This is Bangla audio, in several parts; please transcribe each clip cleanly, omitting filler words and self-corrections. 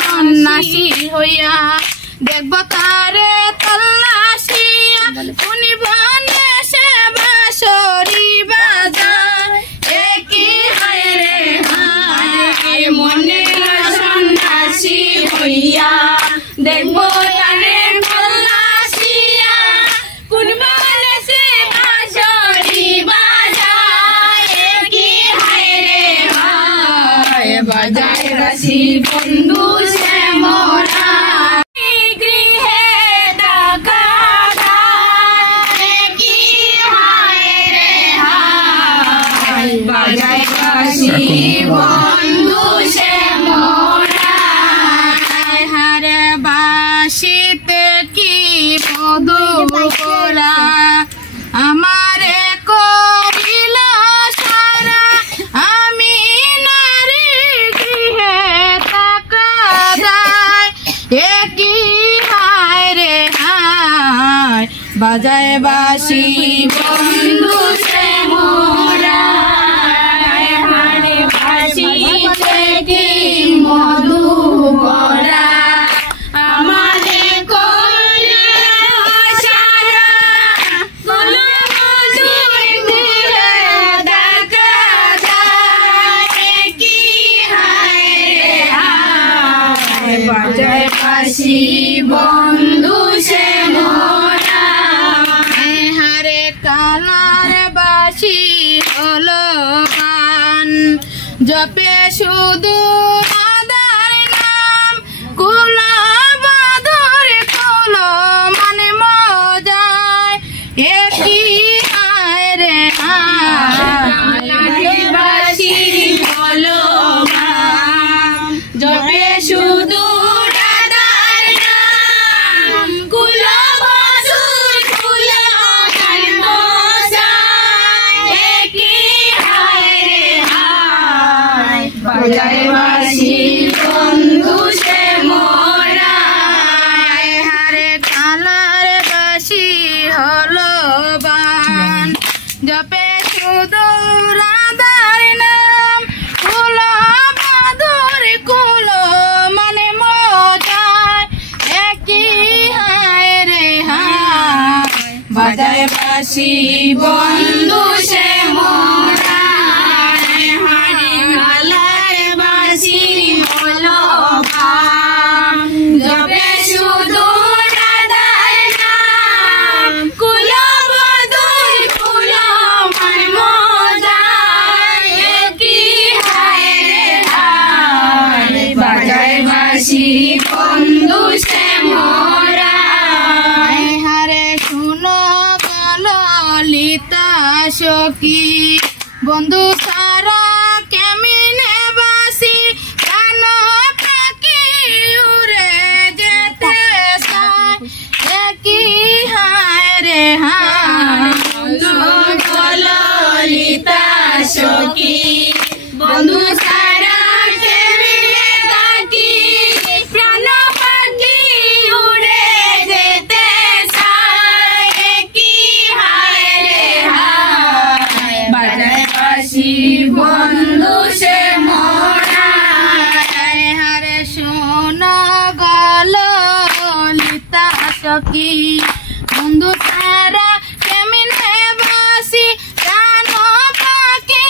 সন্ন্যাসী হইয়া দেখব তারে তল্লাশিয়া উনি বনে সে বাঁশরি বাজায় একই হায় রে হায় মনে সন্ন্যাসী হইয়া দেখব তারে তল্লাশিয়া উনি বনে সে বাঁশরি বাজায় একই হায় রে হায় বাজায় রাশি বন্ধু সে মোরা বন্ধু সে মোরা হারে বাসিতে কি মধু করা আমারে করিল সারা আমি নারী গৃহে থাকা যায় একই হায় রে হায় বাজায় বাসি বন্ধু সে মোরা মধু করা আমাদের করলে সারা কোনো দেখা যায় কি হায় রে হায় বাজায় বাসি বন্ধু সে মোরা হারে কালার বাসি হলো গান জপে শুধু আদার নাম কুলা বাদর কুলো মানে মজায় একই হায় রে হায় বাসি হলো গান জপে শুধু আদার নাম কুলা বাদর কুলো মানে মজায় একই হায় রে হায় বাজায় বাসি বন্ধু সে মোরা হারে কালার বাসি হলো বান জপে শুধু রাধার নাম কুলো বাদর কুলো মানে মজায় একই হায় রে হায় বাজায় বাসি বন্ধু সে মোরা জবে শুধু রাধার নাম কুলো বধুর কুলো মানে মজায় একই হায় রে হায় বাজায় বাসি বন্ধু সে মোরা হারে শুনো গেল লিতা সখী বন্ধু সারা কেমিনে বাসি প্রাণ পাখি উড়ে যেতে চায় একই হায় রে হায় ললিতা সখী বন্ধু সারা কেমিনে বাকি প্রাণ পাখি উড়ে যেতে চায় একই হায় রে হায় বাজায় বাসি বন্ধু সে মোরা হারে শোনা গেল লিতা সখী বন্ধু সারা কেমিনে বাসি প্রাণ পাখি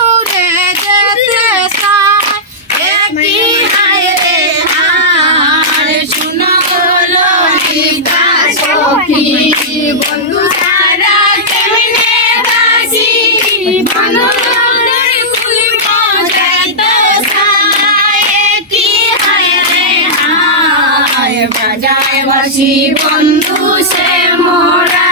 উড়ে যেতে চায় একই হায় রে হায় শোনা গেল লিতা সখী বন্ধু সারা কেমিনে বাসি প্রাণ বাজায় বাসি বন্ধু সে মোরা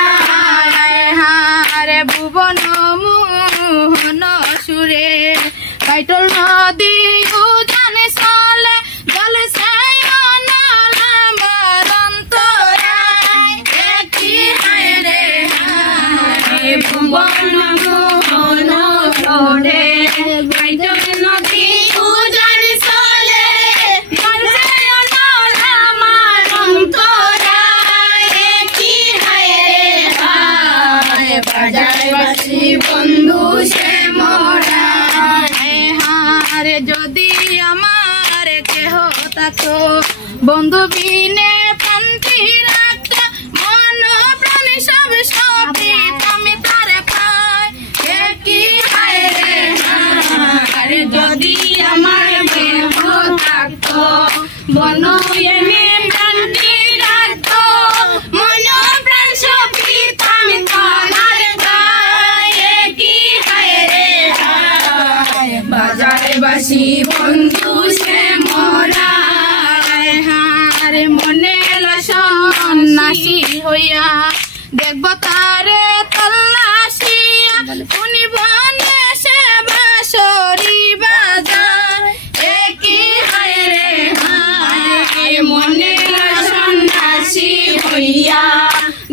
হারে ভুবন মোহন সুরে কাইটল নদী উজানে চলে জল সে আমার অন্তরায় একই হায় রে হায় ভুবন মোহন সুরে কাইটল নদী উজানে চলে জল সে আমার অন্তরায় থাকতো বন্ধু বিনে প্রান্তি রাখতো মন প্রাণ সব সপিত আমি তারে পাই কি হায় রে হায় যদি আমার দেহ থাকতো বন্ধু এমনি প্রান্তি রাখতো মন প্রাণ সপিত আমি তারে পাই কি হায় রে হায় বাজারে বাসি বন্ধু সে মোরা হারে মনে সন্ন্যাসী হইয়া দেখব তারে তল্লাশিয়া উনি বনে সে বাঁশরি বাজায় একই হায় রে হায় মনে সন্ন্যাসী হইয়া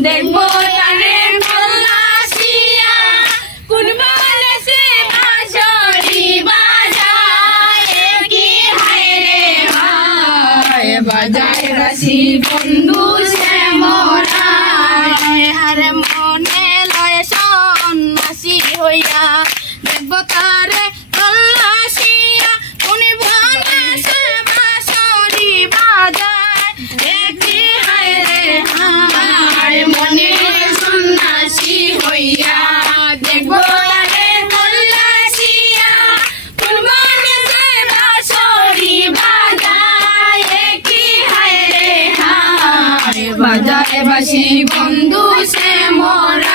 দেখব তারে তল্লাশিয়া কোন বনে সে বাঁশরি বাজায় একই হায় রে হায় বাজায় রাশি বন্ধু সে মোরা হারে মনে লয় সন্ন্যাসী হইয়া দেখব তারে তল্লাশিয়া উনি বনে সে বাঁশরি বাজায় একই হায় রে হায় মনে সন্ন্যাসী হইয়া দেখব তারে তল্লাশিয়া কোন বনে সে বাঁশরি বাজায় একই হায় রে হায় বাজায় বাসি বন্ধু সে মোরা